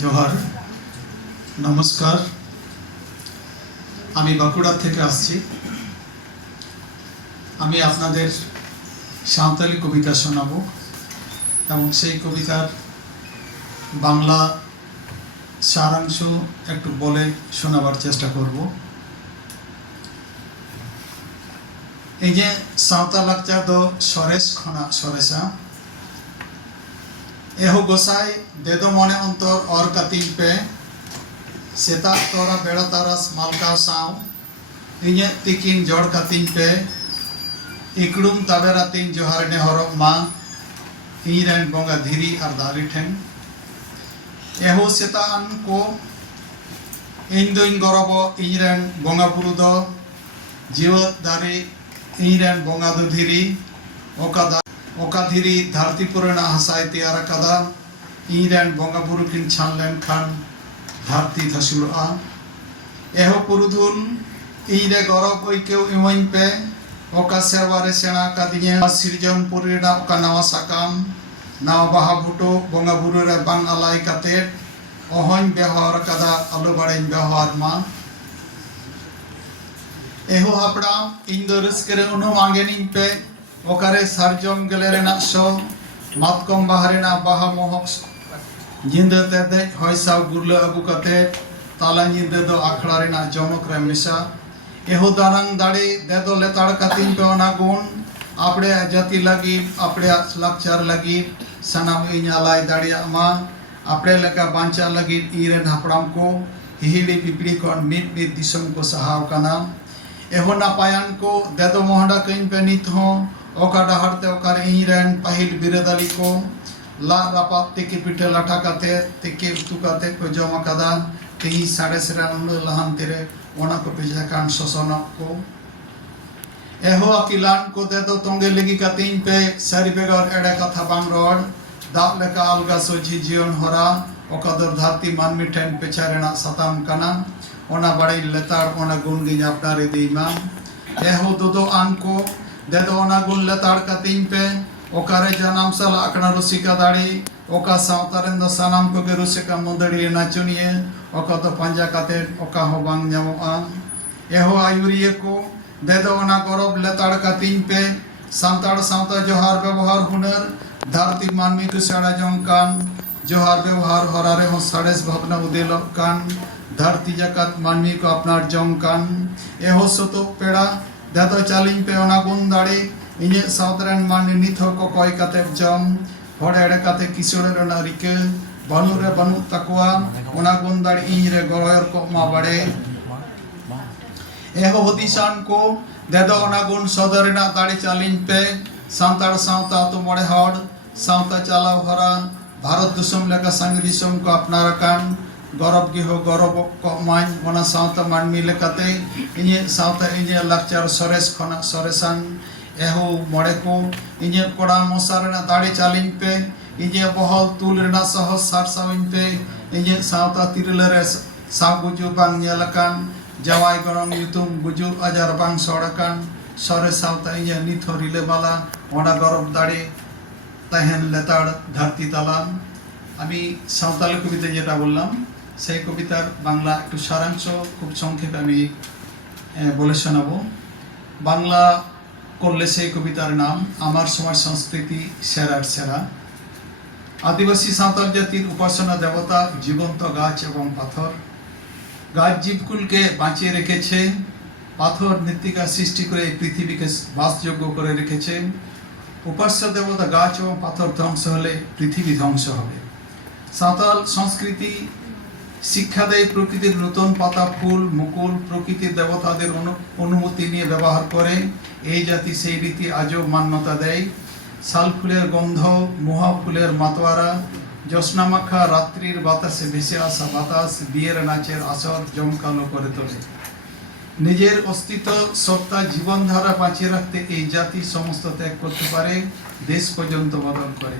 জোহার, নমস্কার। আমি বাঁকুড়া থেকে আসছি। আমি আপনাদের সাঁওতালি কবিতা শোনাবো এবং সেই কবিতার বাংলা সারাংশ একটু বলে শোনাবার চেষ্টা করব। এই যে সাঁওতা লাকচার দো সরেশ খনা, সরেশা એહો ગોસાઈ દેદો મને અંતર ઓર કતિન પે સેતા તોરા બેડા તારસ માલકા સાવ ઇને તિકિન જોડ કતિન પે ઇકડુમ તાબેરા તિન જોહાર ને હરમ માં ᱤᱧᱨᱮᱱ ᱵᱚᱸᱜᱟ ᱫᱷᱤᱨᱤ ᱟᱨ ᱫᱟᱨᱮ ᱴᱷᱮᱱ ᱮᱦᱚ ᱥᱮᱛᱟᱱ ᱠᱚ ᱤᱧ ᱫᱚᱧ ᱜᱚᱨᱚᱵᱚ ᱤᱧᱨᱮᱱ ᱵᱚᱸᱜᱟ ᱵᱩᱨᱩ ᱫᱚ ᱡᱤᱣᱮᱫ ᱫᱟᱨᱮ ᱤᱧᱨᱮᱱ ᱵᱚᱸᱜᱟ ᱫᱚ ᱫᱷᱤᱨᱤ ᱚᱠᱟ ᱚᱠᱟᱫᱷᱤᱨᱤ ᱫᱷᱟᱹᱨᱛᱤ ᱯᱩᱨᱮᱱᱟᱜ ᱦᱟᱥᱟᱭ ᱛᱮᱭᱟᱨ ᱟᱠᱟᱫᱟ ᱤᱧᱨᱮᱱ ᱵᱚᱸᱜᱟ ᱵᱩᱨᱩ ᱠᱤᱱ ᱪᱷᱟᱱ ᱞᱮᱱᱠᱷᱟᱱ ᱫᱷᱟᱹᱨᱛᱤ ᱫᱷᱟᱹᱥᱩᱲᱚᱜᱼᱟ ᱮᱦᱚᱵ ᱯᱩᱨᱩᱫᱷᱩᱞ ᱤᱧᱨᱮ ᱜᱚᱨᱚᱵ ᱟᱹᱭᱠᱟᱹᱣ ᱤᱢᱟᱹᱧ ᱯᱮ ᱚᱠᱟ ᱥᱮᱨᱣᱟᱨᱮ ᱥᱮᱬᱟ ᱟᱠᱟᱫᱤᱧᱟ ᱥᱤᱨᱡᱚᱱ ᱯᱩᱨᱤ ᱨᱮᱱᱟᱜ ᱚᱠᱟ ᱱᱟᱣᱟ ᱥᱟᱠᱟᱢ ᱱᱟᱣᱟ ᱵᱟᱦᱟ ᱵᱩᱴᱟᱹ ᱵᱚᱸᱜᱟ ᱵᱩᱨᱩ ᱨᱮ ᱵᱟᱝ ᱟᱞᱟᱭ ᱠᱟᱛᱮᱫ ᱚᱦᱚᱧ ᱵᱮᱣᱦᱟᱨ ᱟᱠᱟᱫᱟ ᱟᱞᱚ ᱵᱟᱲᱮᱧ ᱵᱮᱣᱦᱟᱨ ᱢᱟ ᱮᱦᱚ ᱦᱟᱯᱲᱟᱢ ᱤᱧ ᱫᱚ ᱨᱟᱹᱥᱠᱟᱹ ᱨᱮ ᱩᱱᱟᱹᱜ ᱟᱸᱜᱮᱱᱤᱧ ᱯᱮ ওকারে সার্জম গেলেরে নাকশো মাতকম বাহারেনা বাহা মহক জিন্দা তে দেখ হয়সা গুরলে আবু কাতে তালা জিন্দা দো আখড়া রেনা জমক রে মিশা এহো দানাং দাড়ি দেদো লেতাড় কাতিন পে অনা গুণ આપણે જાતિ લાગી આપણે લાગચાર લાગી સનામ ઈયાલાય દાડિયામાં આપણે લગા બાંચા લાગી ઈરે ઢાપડામ કો હિહિડી પીપડી કો મીત મીત દિશમ કો સહાવ કના એહોના પાયાન કો દેદો મોહડા કઈન પે નીત હો অকা ডাহারতে অকার ইঁড়েন পাহিল বিরেদালি কো লা রাপাত থেকে পিঠে লাঠা কাতে থেকে উতুকাতে কো জমা কাদা তেহি সাড়ে সেরানন্দ লাহান তেরে, ওনা কো পিজা কান শোষণ কো এহো আকিলান কো দে দো তঙ্গে লেগি কাতিং পে, সারি বেগর এড়ে কথা বাং রড। দাগ লেকা আলগা সোঝি জীবন হরা অকাদর ধাতি মানমি ঠেন পেছা রেনা সাতাম কানা। ওনা বাড়ি লেতার ওনা গুনগিঞ্জ আপনার ইদিমা এহো দুদো আনকো ᱫᱮᱫᱚᱱᱟ ᱜᱩᱞᱞᱟ ᱛᱟᱲ ᱠᱟᱛᱤᱧ ᱯᱮ ᱚᱠᱟᱨᱮ ᱡᱟᱱᱟᱢ ᱥᱟᱞᱟ ᱟᱠᱲᱟ ᱨᱩᱥᱤᱠᱟ ᱫᱟᱲᱮ ᱚᱠᱟ ᱥᱟᱶᱛᱟ ᱨᱮᱱ ᱫᱚ ᱥᱟᱱᱟᱢ ᱠᱚᱜᱮ ᱨᱩᱥᱤᱠᱟ ᱢᱩᱫᱟᱹᱲᱤ ᱱᱟᱪᱩᱱᱤᱭᱟᱹ ᱚᱠᱟ ᱫᱚ ᱯᱟᱸᱡᱟ ᱠᱟᱛᱮ ᱚᱠᱟ ᱦᱚᱸ ᱵᱟᱝ ᱧᱟᱢᱚᱜᱼᱟ ᱮᱦᱚ ᱟᱭᱩᱨᱤᱭᱟᱹ ᱠᱚ ᱫᱮᱫᱚᱱᱟ ᱜᱚᱨᱚᱵ ᱞᱮᱛᱟᱲ ᱠᱟᱛᱤᱧ ᱯᱮ ᱥᱟᱱᱛᱟᱲ ᱥᱟᱶᱛᱟ ᱡᱚᱦᱟᱨ ᱵᱮᱵᱚᱦᱟᱨ ᱦᱩᱱᱟᱹᱨ ᱫᱷᱟᱹᱨᱛᱤ ᱢᱟᱹᱱᱢᱤ ᱠᱚ ᱥᱮᱬᱟ ᱡᱚᱝ ᱠᱟᱱ ᱡᱚᱦᱟᱨ ᱵᱮᱵᱚᱦᱟᱨ ᱦᱚᱨᱟ ᱨᱮᱦᱚᱸ ᱥᱟᱬᱮᱥ ᱵᱷᱟᱵᱽᱱᱟ ᱩᱫᱮᱞᱚᱜ ᱠᱟᱱ ᱫᱷᱟᱹᱨᱛᱤ ᱡᱟᱠᱟᱛ ᱢᱟᱹᱱᱢᱤ ᱠᱚ ᱟᱯᱱᱟᱨ ᱡᱚᱝ ᱠᱟᱱ ᱮᱦᱚ ᱥᱚᱛᱚ ᱯᱮᱲᱟ ᱫᱟᱫᱚ ᱪᱟᱞᱤᱧ ᱯᱮ ᱚᱱᱟ ᱜᱩᱱ ᱫᱟᱲᱮ ᱤᱧᱟᱹᱜ ᱥᱟᱶᱛᱟᱨᱮᱱ ᱢᱟᱹᱱᱢᱤ ᱱᱤᱛ ᱦᱚᱸ ᱠᱚ ᱠᱚᱭ ᱠᱟᱛᱮᱫ ᱡᱚᱢ ᱦᱚᱲ ᱮᱲᱮ ᱠᱟᱛᱮ ᱠᱤᱥᱟᱹᱬ ᱨᱮᱱᱟᱜ ᱨᱤᱠᱟᱹ ᱵᱟᱹᱱᱩᱜ ᱨᱮ ᱵᱟᱹᱱᱩᱜ ᱛᱟᱠᱚᱣᱟ ᱚᱱᱟ ᱜᱩᱱ ᱫᱟᱲᱮ ᱤᱧ ᱨᱮ ᱜᱚᱲᱚᱭ ᱠᱚᱜ ᱢᱟ ᱵᱟᱲᱮ ᱮᱦᱚ ᱦᱩᱫᱤᱥᱟᱱ ᱠᱚ ᱫᱟᱫᱚ ᱚᱱᱟ ᱜᱩᱱ ᱥᱚᱫᱚᱨ ᱨᱮᱱᱟᱜ ᱫᱟᱲᱮ ᱪᱟᱞᱤᱧ ᱯᱮ ᱥᱟᱱᱛᱟᱲ ᱥᱟᱶᱛᱟ ᱟᱛᱳ ᱢᱚᱬᱮ ᱦᱚᱲ ᱥᱟᱶᱛᱟ ᱪᱟᱞᱟᱣ ᱦᱚᱨᱟ ᱵᱷᱟᱨᱚᱛ ᱫᱤᱥᱚᱢ ᱞᱮᱠᱟ ᱥᱟᱸᱜᱮ ᱫᱤᱥᱚᱢ ᱠᱚ ᱟᱯᱱᱟᱨ ᱟᱠᱟᱱ ᱜᱚᱨᱚᱵ ᱜᱮ ᱦᱚᱸ ᱜᱚᱨᱚᱵᱚᱜ ᱠᱚᱜ ᱚᱱᱟ ᱥᱟᱶᱛᱮ ᱢᱟᱹᱱᱢᱤ ᱞᱮᱠᱟᱛᱮ ᱤᱧᱟᱹᱜ ᱥᱟᱶᱛᱮ ᱤᱧᱟᱹᱜ ᱞᱟᱠᱪᱟᱨ ᱥᱚᱨᱮᱥ ᱠᱷᱚᱱᱟᱜ ᱥᱚᱨᱮᱥᱟᱱ ᱮᱦᱚ ᱢᱚᱬᱮ ᱠᱚ ᱤᱧᱟᱹᱜ ᱠᱚᱲᱟ ᱢᱚᱥᱟ ᱨᱮᱱᱟᱜ ᱫᱟᱲᱮ ᱪᱟᱞᱤᱧ ᱯᱮ ᱤᱧᱟᱹᱜ ᱵᱚᱦᱚᱜ ᱛᱩᱞ ᱨᱮᱱᱟᱜ ᱥᱚᱦᱚᱡ ᱥᱟᱨᱥᱟᱣᱤᱧ ᱯᱮ ᱤᱧᱟᱹᱜ ᱥᱟᱶᱛᱟ ᱛᱤᱨᱞᱟᱹ ᱨᱮ ᱥᱟᱵ ᱜᱩᱡᱩᱜ ᱵᱟᱝ ᱧᱮᱞ ᱟᱠᱟᱱ ᱡᱟᱶᱟᱭ ᱜᱚᱲᱚᱢ ᱧᱩᱛᱩᱢ ᱜᱩᱡᱩᱜ ᱟᱡᱟᱨ ᱵᱟᱝ ᱥᱚᱲ ᱟᱠᱟᱱ ᱥᱚᱨᱮᱥ ᱥᱟᱶᱛᱟ ᱤᱧᱟᱹᱜ ᱱᱤᱛ ᱦᱚᱸ ᱨᱤᱞᱟᱹᱢᱟᱞᱟ ᱚᱱᱟ ᱜᱚᱨᱚᱵ ᱫᱟᱲᱮ ᱛᱟᱦᱮᱱ ᱞᱮᱛᱟᱲ ᱫᱷᱟᱹᱨᱛᱤ তালাম ᱟᱢᱤ সাঁওতালি কবিতা ᱡᱮᱴᱟ ᱵᱚᱞᱞᱟᱢ সেই কবিতার বাংলা একটু সারাংশ, খুব সংক্ষেপে আমি বলে শোনাবো। বাংলা করলে সেই কবিতার নাম, আমার সময় সংস্কৃতি সেরার সেরা। আদিবাসী সাঁওতাল জাতির উপাসনা দেবতা, জীবন্ত গাছ এবং পাথর। গাছ জীবকুলকে বাঁচিয়ে রেখেছে, পাথর মৃত্তিকা সৃষ্টি করে পৃথিবীকে বাসযোগ্য করে রেখেছে। উপাস্য দেবতা, গাছ এবং পাথর ধ্বংস হলে পৃথিবী ধ্বংস হবে। সাঁওতাল সংস্কৃতি শিক্ষা দেয় প্রকৃতির নতুন পাতা, ফুল, মুকুল প্রকৃতির দেবতাদের অনু- অনুমতি নিয়ে ব্যবহার করে। এই জাতি সেই রীতি আজও মান্যতা দেয়। শাল ফুলের গন্ধ, মহা ফুলের মাতোয়ারা, জ্যোৎস্নামাখা রাত্রির বাতাসে ভেসে আসা বাতাস, বিয়ের নাচের আসর জমকালো করে তোলে। নিজের অস্তিত্ব, সত্তা, জীবনধারা বাঁচিয়ে রাখতে এই জাতি সমস্ত ত্যাগ করতে পারে, দেশ পর্যন্ত বদল করে।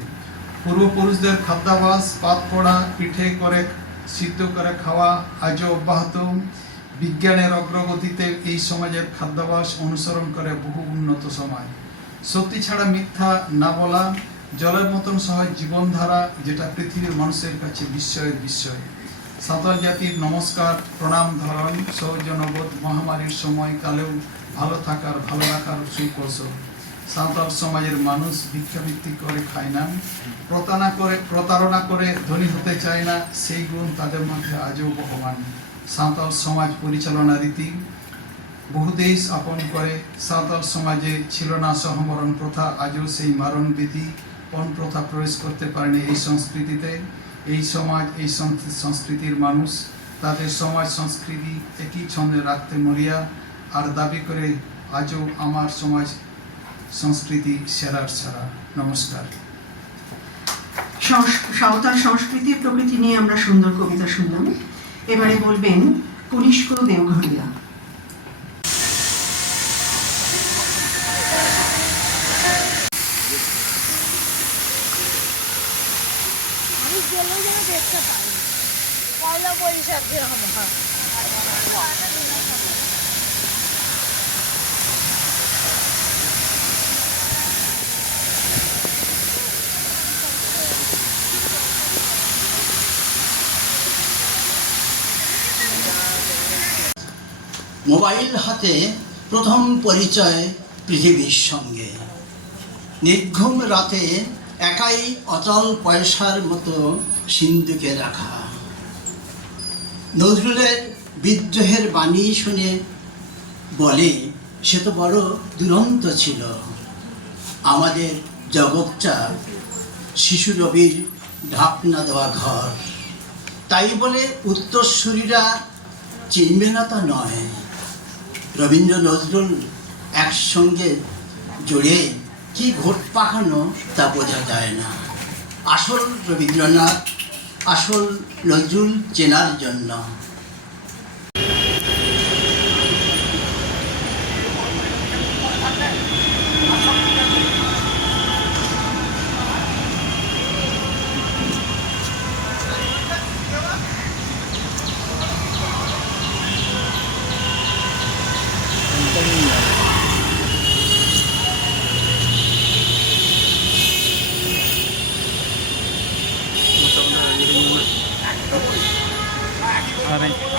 পূর্বপুরুষদের খাদ্যাভাস পাত পড়া, পিঠে করে সিদ্ধ করে খাওয়া আজও অব্যাহত। বিজ্ঞানের অগ্রগতিতে এই সমাজের খাদ্যাভাস অনুসরণ করে বহু উন্নত সমাজ। সত্যি ছাড়া মিথ্যা না বলা জলের মতন সহজ জীবনধারা যেটা পৃথিবীর মানুষের কাছে বিস্ময়ের বিস্ময় সাঁতার জাতির নমস্কার, প্রণাম ধরন সৌজন্যবোধ, মহামারীর সময়কালেও ভালো থাকার, ভালো রাখার সুকৌশল। সাঁতার সমাজের মানুষ ভিক্ষাবৃত্তি করে খায় না, প্রতারণা করে প্রতারণা করে ধনী হতে চায় না, সেই গুণ তাদের মধ্যে আজও বহমান। সাঁতাল সমাজ পরিচালনা রীতি, বহু দেশ আপন করে। সাঁওতাল সমাজে ছিল না সহমরণ প্রথা, আজও সেই মারণ বিধি পণ প্রথা প্রবেশ করতে পারেনি এই সংস্কৃতিতে। এই সমাজ, এই সংস্কৃতির মানুষ, তাদের সমাজ সংস্কৃতি একই ছন্দে রাখতে মরিয়া, আর দাবি করে, আজও আমার সমাজ সংস্কৃতি সেরার সেরা নমস্কার। সাঁওতাল সংস্কৃতি প্রকৃতি নিয়ে আমরা সুন্দর কবিতা শুনলাম। এবারে বলবেন কনিষ্ক দেওঘরিয়া। আমি গেলেও যেন দেখতে পাই পয়লা বৈশাখ যেরকম মোবাইল হাতে প্রথম পরিচয় পৃথিবীর সঙ্গে। নির্ঘুম রাতে একাই অচল পয়সার মতো সিন্ধুকে রাখা। নজরুলের বিদ্রোহের বাণী শুনে বলে, সে তো বড় দুরন্ত ছিল। আমাদের জগৎটা শিশু রবির ঢাকনা দেওয়া ঘর। তাই বলে উত্তরসূরিরা চিনবে না তা নয়। রবীন্দ্র নজরুল একসঙ্গে জুড়ে কি ঘোট পাকানো তা বোঝা যায় না। আসল রবীন্দ্রনাথ, আসল নজরুল চেনার জন্য। জানাই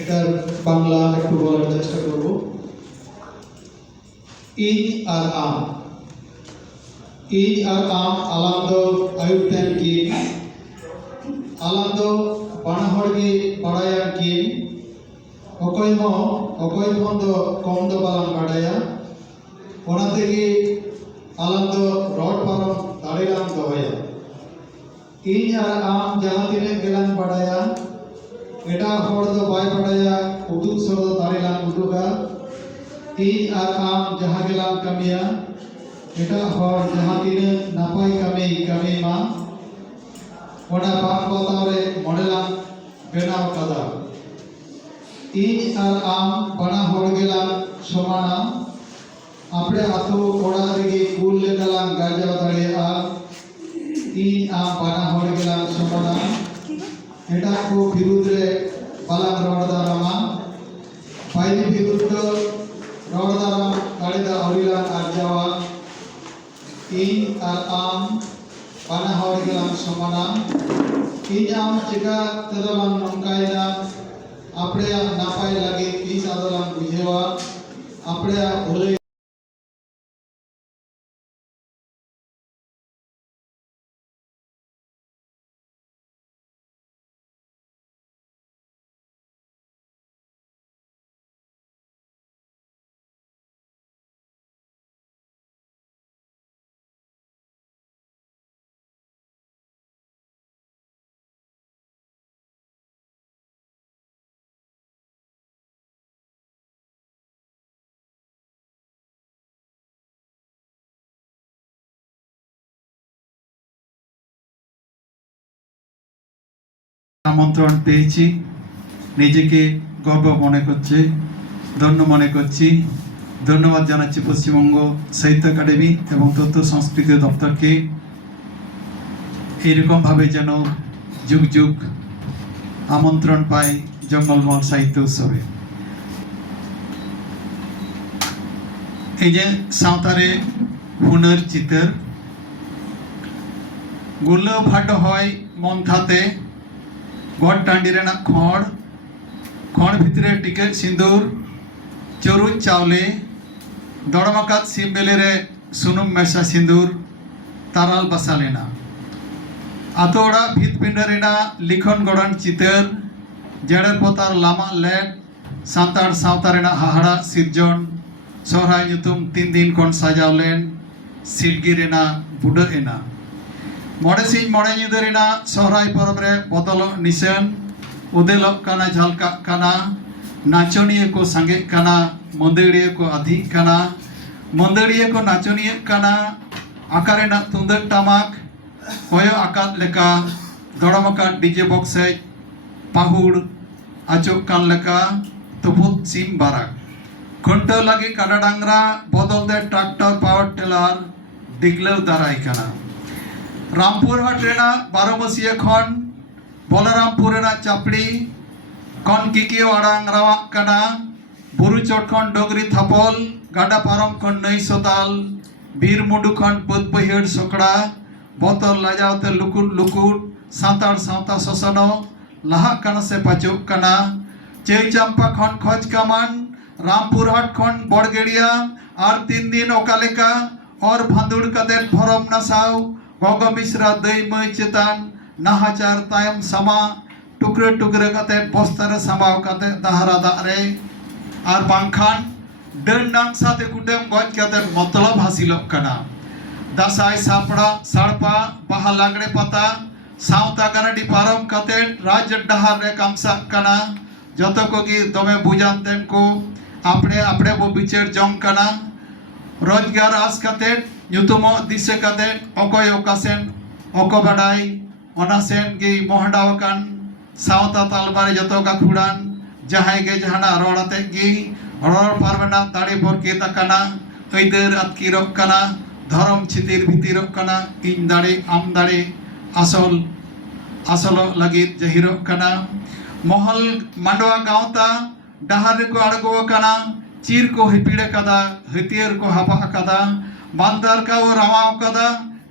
এটার বাংলা একটু বলার চেষ্টা করব। ইন আর আম। ইন আর আম আলান্দ আয়ুক্তান গেম আলাদ বানাহড়গে বাড়ায়াম গেম অকয়ম অকয়মন দ কম দ পালাম বাড়ায়া। ওনা থেকে আলাদ রড পালন দাঁড়িলাম দয়া ইন আর আম জাহাতিনে গেলাম বাড়ায়া। ᱮᱴᱟᱜ ᱦᱚᱲ ᱫᱚ ᱵᱟᱭ ᱵᱟᱰᱟᱭᱟ ᱩᱫᱩᱜ ᱥᱚᱫᱚ ᱫᱟᱲᱮ ᱞᱟᱝ ᱩᱫᱩᱜᱟ ᱤᱧ ᱟᱨ ᱟᱢ ᱡᱟᱦᱟᱸ ᱜᱮᱞᱟᱝ ᱠᱟᱹᱢᱤᱭᱟ ᱮᱴᱟᱜ ᱦᱚᱲ ᱡᱟᱦᱟᱸ ᱛᱤᱱᱟᱹᱜ ᱱᱟᱯᱟᱭ ᱠᱟᱹᱢᱤ ᱠᱟᱹᱢᱤ ᱢᱟ ᱚᱱᱟ ᱵᱟᱝ ᱵᱟᱛᱟᱣ ᱨᱮ ᱢᱚᱬᱮ ᱞᱟᱝ ᱵᱮᱱᱟᱣ ᱠᱟᱫᱟ ᱤᱧ ᱟᱨ ᱟᱢ ᱵᱟᱱᱟ ᱦᱚᱲ ᱜᱮᱞᱟᱝ ᱥᱚᱢᱟᱱᱟ ᱟᱯᱲᱮ ᱟᱛᱳ ᱚᱲᱟᱜ ᱨᱮᱜᱮ ᱠᱩᱞ ᱞᱮᱠᱟᱞᱟᱝ ᱜᱟᱡᱟᱣ ઈજામ ચિકા તદવાન નમકાયના આપણે આ નાપાય લાગે પીસ આદરામ વિજેવા આપણે આ আমন্ত্রণ পেয়েছি। নিজেকে গর্ব মনে করছে, ধন্য মনে করছি। ধন্যবাদ জানাচ্ছি পশ্চিমবঙ্গ সাহিত্য একাডেমি এবং তথ্য সংস্কৃতি দপ্তরকে। এইরকমভাবে যেন যুগ যুগ আমন্ত্রণ পায় জঙ্গলমহল সাহিত্য উৎসবে। এই যে সাঁওতারে হুনার চিতরগুলো ভাটো হয় গড় টান্ডি খড়। খড় ভিতরে টিকে সিঁদুর চরুজ চাউলে, দড়মাকাত সিম বেলেরে সুনুম মেশা সিঁদুর তারাল বাসালেনা আতোড়া ভিত পিন্ডারেনা লিখন গড়ান চিতর, জেড়ের পতার লামা লেট সান্তাড় সাঁওতা রেনা হাহাড়া সিরজন সহরাই nyutum তিন দিন খন সাজাও লেন সিলগি রেনা বুড়ো এনা ᱢᱚᱬᱮ ᱥᱤᱧ ᱢᱚᱬᱮ ᱧᱤᱫᱟᱹ ᱨᱮᱱᱟᱜ ᱥᱚᱦᱨᱟᱭ ᱯᱚᱨᱚᱵᱽ ᱨᱮ ᱵᱚᱫᱚᱞᱚᱜ ᱱᱤᱥᱟᱹᱱ ᱩᱫᱮᱞᱚᱜ ᱠᱟᱱᱟ ᱡᱷᱟᱞᱠᱟᱜ ᱠᱟᱱᱟ ᱱᱟᱪᱚᱱᱤᱭᱟᱹ ᱠᱚ ᱥᱟᱸᱜᱮᱜ ᱠᱟᱱᱟ ᱢᱟᱹᱫᱟᱹᱲᱤᱭᱟᱹ ᱠᱚ ᱟᱫᱷᱤᱜ ᱠᱟᱱᱟ ᱢᱟᱹᱫᱟᱹᱲᱤᱭᱟᱹ ᱠᱚ ᱱᱟᱪᱚᱱᱤᱭᱟᱹᱜ ᱠᱟᱱᱟ ᱟᱠᱟ ᱨᱮᱱᱟᱜ ᱛᱩᱢᱫᱟᱹᱜ ᱴᱟᱢᱟᱠ ᱠᱚᱭᱚᱜ ᱟᱠᱟᱫ ᱞᱮᱠᱟ ᱫᱚᱲᱚᱢ ᱟᱠᱟᱫ ᱰᱤᱡᱮ ᱵᱚᱠᱥ ᱥᱮᱡ ᱯᱟᱹᱦᱩᱲ ᱟᱪᱚᱜ ᱠᱟᱱ ᱞᱮᱠᱟ ᱛᱩᱯᱩᱫ ᱥᱤᱢ ᱵᱟᱨᱟᱠ ᱠᱷᱩᱱᱴᱟᱹᱣ ᱞᱟᱹᱜᱤᱫ ᱠᱟᱰᱟ ᱰᱟᱝᱨᱟ ᱵᱚᱫᱚᱞ ᱛᱮ ᱴᱨᱟᱠᱴᱚᱨ ᱯᱟᱣᱟᱨ ᱴᱮᱞᱟᱨ ᱰᱤᱜᱞᱟᱹᱣ ᱫᱟᱨᱟᱭ ᱠᱟᱱᱟ રામપુરહાટ રેના બારામસીયા ખોન બોલારામપુર રેના ચાપડી ખોન કિકીઓ આડાંગ રાવાક કના બુરુચોટ ખોન ડોગરી થાપોલ ગાડા પારમ ખોન નહી સોતાલ બીર મુંડુ ખોન પદ પહિયડ સોકડા બોતલ લાજાવતે લુકુડ લુકુડ સાંતાળ સાંતા સોસનો લાહાક કના સે પાચુક કના ચેઈ ચાંપા ખોન ખોજ કમાન રામપુરહાટ ખોન બોડગેડિયા আর তিন দিন ওকালেকা অর ভাঁদুড় কাদের ফরম না সাউ ગોગમિશ્રા ᱪᱮᱛᱟᱱ ᱱᱟᱦᱟᱪᱟᱨ ᱛᱟᱭᱚᱢ તાયમ સમા ટુકડે ટુકડે કાતે બસ્તર સમાવ ᱫᱟᱦᱟᱨᱟ ᱫᱟᱜ ᱨᱮ ᱟᱨ ᱵᱟᱝᱠᱷᱟᱱ ᱰᱟᱹᱱ ᱰᱟᱝ ᱥᱟᱛᱮ ᱠᱩᱴᱟᱹᱢ ᱜᱚᱡ ᱠᱟᱛᱮ ᱢᱚᱛᱞᱚᱵ ᱦᱟᱹᱥᱤᱞᱚᱜ ᱠᱟᱱᱟ ᱫᱟᱥᱟᱭ ᱥᱟᱯᱲᱟ ᱥᱟᱲᱯᱟ ᱵᱟᱦᱟ ᱞᱟᱜᱽᱲᱮ ᱯᱟᱛᱟ ᱥᱟᱶᱛᱟ ᱜᱟᱨᱟᱰᱤ ᱯᱟᱨᱚᱢ ᱠᱟᱛᱮ ᱨᱟᱡᱽ ᱰᱟᱦᱟᱨ ᱨᱮ ᱠᱟᱢᱥᱟᱜ ᱠᱟᱱᱟ ᱡᱚᱛᱚ ᱠᱚᱜᱮ ᱫᱚᱢᱮ ᱵᱩᱡᱟᱱ ᱛᱮᱱ ᱠᱚ ᱟᱯᱲᱮ ᱟᱯᱲᱮ ᱵᱚ ᱵᱤᱪᱟᱹᱨ ᱡᱚᱝ ᱠᱟᱱᱟ ᱨᱚᱡᱽᱜᱟᱨ ᱟᱥ ᱠᱟᱛᱮᱫ ᱧᱩᱛᱩᱢ ᱫᱤᱥᱟᱹ ᱠᱟᱛᱮ ᱚᱠᱚᱭ ᱚᱠᱟᱥᱮᱱ ᱚᱠᱚ ᱵᱟᱰᱟᱭ ᱚᱱᱟ ᱥᱮᱱ ᱜᱮ ᱢᱚᱦᱰᱟᱣ ᱟᱠᱟᱱ ᱥᱟᱶᱛᱟ ᱛᱟᱞᱢᱟ ᱨᱮ ᱡᱚᱛᱚ ᱜᱟᱹᱠᱷᱩᱲᱟᱱ ᱡᱟᱦᱟᱸᱭ ᱜᱮ ᱡᱟᱦᱟᱱᱟᱜ ᱨᱚᱲ ᱟᱛᱮᱫ ᱜᱮ ᱨᱚᱲ ᱯᱟᱨᱢᱮᱱᱟ ᱫᱟᱲᱮ ᱵᱚᱨᱠᱮᱛ ᱟᱠᱟᱱᱟ ᱟᱹᱭᱫᱟᱹᱨ ᱟᱛᱠᱤᱨᱚᱜ ᱠᱟᱱᱟ ᱫᱷᱚᱨᱚᱢ ᱪᱷᱤᱛᱤᱨ ᱵᱷᱤᱛᱤᱨᱚᱜ ᱠᱟᱱᱟ ᱤᱧ ᱫᱟᱲᱮ ᱟᱢ ᱫᱟᱲᱮ ᱟᱥᱚᱞ ᱟᱥᱚᱞᱚᱜ ᱞᱟᱹᱜᱤᱫ ᱡᱟᱹᱦᱤᱨᱚᱜ ᱠᱟᱱᱟ ᱢᱚᱦᱚᱞ ᱢᱟᱰᱣᱟ ᱜᱟᱶᱛᱟ ᱰᱟᱦᱟᱨ ᱨᱮᱠᱚ ᱟᱬᱜᱚ ᱟᱠᱟᱱᱟ ᱪᱤᱨ ᱠᱚ ᱦᱤᱯᱤᱲ ᱟᱠᱟᱫᱟ ᱦᱟᱹᱛᱭᱟᱹᱨ ᱠᱚ ᱦᱟᱯᱟ ᱟᱠᱟᱫᱟ ᱵᱟᱱᱫᱟᱨ ᱠᱚ ᱨᱟᱣᱟᱣ ᱟᱠᱟᱫᱟ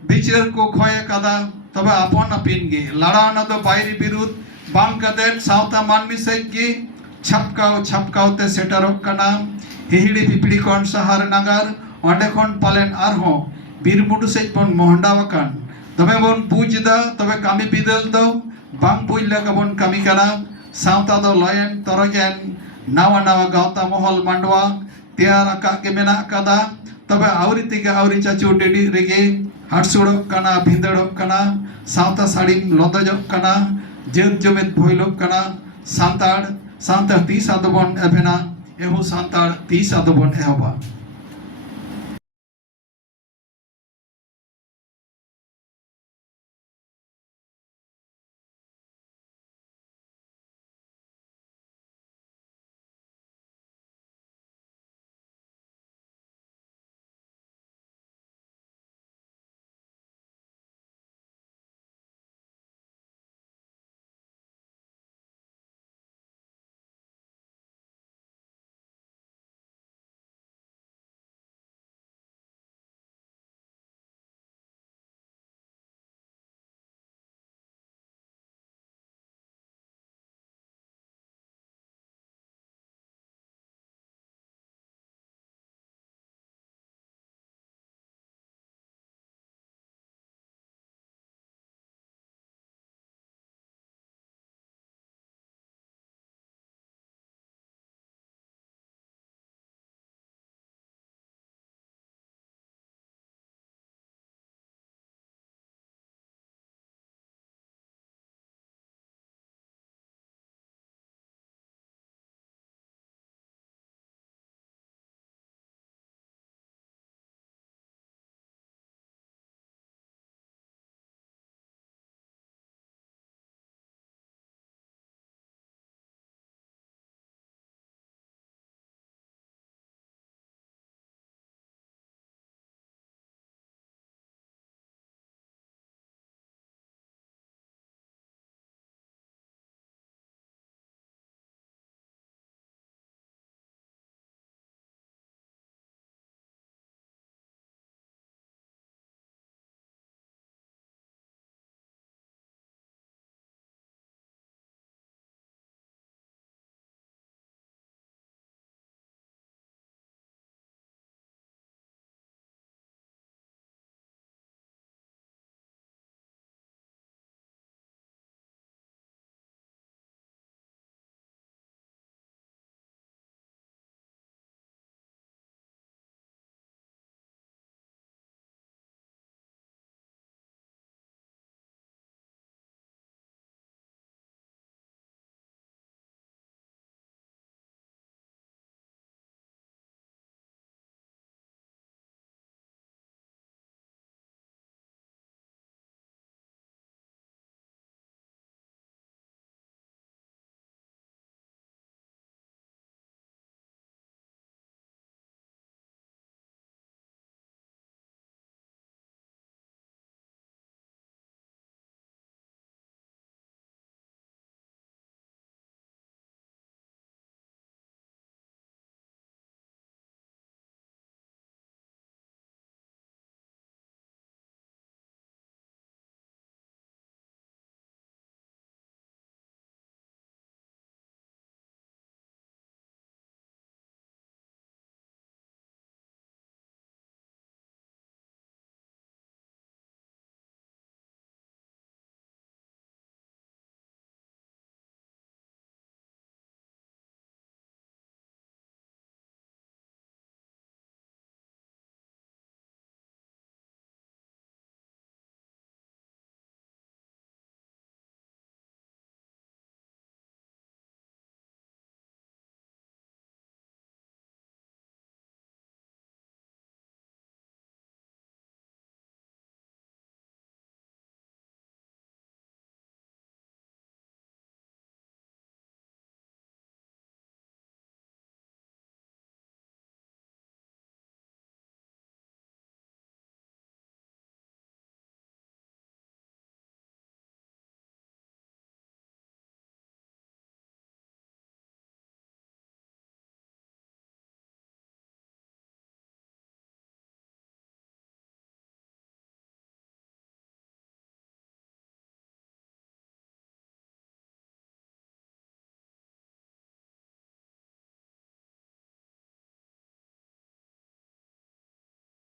ᱵᱤᱪᱟᱹᱨ ᱠᱚ ᱠᱷᱚᱭ ᱟᱠᱟᱫᱟ ᱛᱚᱵᱮ ᱟᱯᱚᱱ ᱟᱯᱤᱱ ᱜᱮ ᱞᱟᱲᱟᱣᱱᱟ ᱫᱚ ᱵᱟᱭᱨᱤ ᱵᱤᱨᱩᱫᱽ ᱵᱟᱝ ᱠᱟᱛᱮᱫ ᱥᱟᱶᱛᱟ ᱢᱟᱹᱱᱢᱤ ᱥᱮᱫ ᱜᱮ ᱪᱷᱟᱯᱠᱟᱣ ᱪᱷᱟᱯᱠᱟᱣ ᱛᱮ ᱥᱮᱴᱮᱨᱚᱜ ᱠᱟᱱᱟ ᱦᱤᱦᱤᱲᱤ ᱯᱤᱯᱲᱤ ᱠᱷᱚᱱ ᱥᱟᱦᱟᱨ ᱱᱟᱜᱟᱨ ᱚᱸᱰᱮ ᱠᱷᱚᱱ ᱯᱟᱞᱮᱱ ᱟᱨᱦᱚᱸ ᱵᱤᱨᱵᱩᱰᱩ ᱥᱮᱫ ᱵᱚᱱ ᱢᱚᱦᱰᱟᱣ ᱟᱠᱟᱱ ᱛᱚᱵᱮ ᱵᱚᱱ ᱵᱩᱡᱽ ᱛᱚᱵᱮ ᱠᱟᱹᱢᱤ ᱵᱤᱫᱟᱹᱞ ᱫᱚ ᱵᱟᱝ ᱵᱩᱡᱽ ᱞᱮᱠᱟ ᱵᱚᱱ ᱠᱟᱹᱢᱤ ᱠᱟᱱᱟ ᱥᱟᱶᱛᱟ ᱫᱚ ᱞᱚᱭᱮᱱ ᱛᱚᱨᱚᱡᱮᱱ ᱱᱟᱣᱟ ᱱᱟᱣᱟ ᱜᱟᱶᱛᱟ ᱢᱚᱦᱚᱞ ᱢᱟᱸᱰᱣᱟ ᱛᱮᱭᱟᱨ ᱟᱠᱟᱫ ᱜᱮ ᱢᱮᱱᱟᱜ ᱟᱠᱟᱫᱟ ᱛᱚᱵᱮ ᱟᱹᱣᱨᱤ ᱛᱮᱜᱮ ᱟᱹᱣᱨᱤ ᱪᱟᱪᱳ ᱰᱮᱰᱤ ᱨᱮᱜᱮ ᱦᱟᱴᱥᱩᱲᱚᱜ ᱠᱟᱱᱟ ᱵᱷᱤᱸᱫᱟᱹᱲᱚᱜ ᱠᱟᱱᱟ ᱥᱟᱶᱛᱟ ᱥᱟᱹᱲᱤᱢ ᱞᱚᱫᱚᱡᱚᱜ ᱠᱟᱱᱟ ᱡᱟᱹᱛ ᱡᱩᱢᱤᱫ ᱵᱷᱚᱭᱞᱚᱜ ᱠᱟᱱᱟ ᱥᱟᱱᱛᱟᱲ ᱥᱟᱶᱛᱟ ᱛᱤᱥ ᱟᱫᱚ ᱵᱚᱱ ᱮᱵᱷᱮᱱᱟ ᱮᱦᱚ ᱥᱟᱱᱛᱟᱲ ᱛᱤᱥ ᱟᱫᱚ ᱵᱚᱱ ᱮᱦᱚᱵᱟ